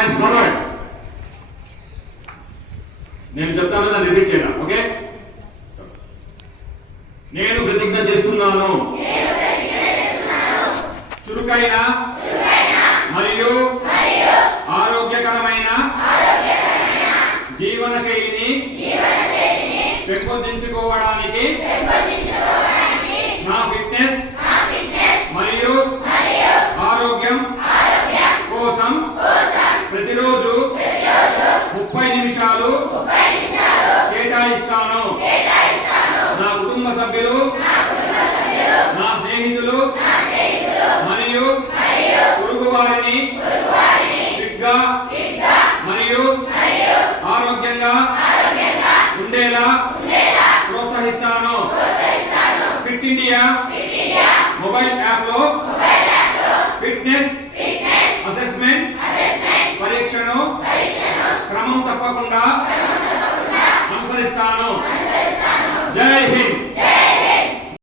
Hands forward. నేను చెప్తాను దాన్ని రిపీట్ చేద్దాం. ఓకే, నేను ప్రతిజ్ఞ చేస్తున్నాను చురుకైన మరియు ఆరోగ్యకరమైన జీవన శైలిని పెంపొందించుకోవడానికి నా ఫిట్నెస్ మరియు ఆరోగ్యం కోసం ప్రతిరోజు 30 నిమిషాలు కేటాయిస్తాను. నా కుటుంబ సభ్యులు, నా స్నేహితులు మరియు పొరుగు వారిని ఫిట్గా మరియు ఆరోగ్యంగా ఉండేలా ప్రోత్సహిస్తాను. ఫిట్ ఇండియా మొబైల్ యాప్లో ఫిట్నెస్ అసెస్మెంట్ పరీక్షను క్రమం తప్పకుండా అనుసరిస్తాను.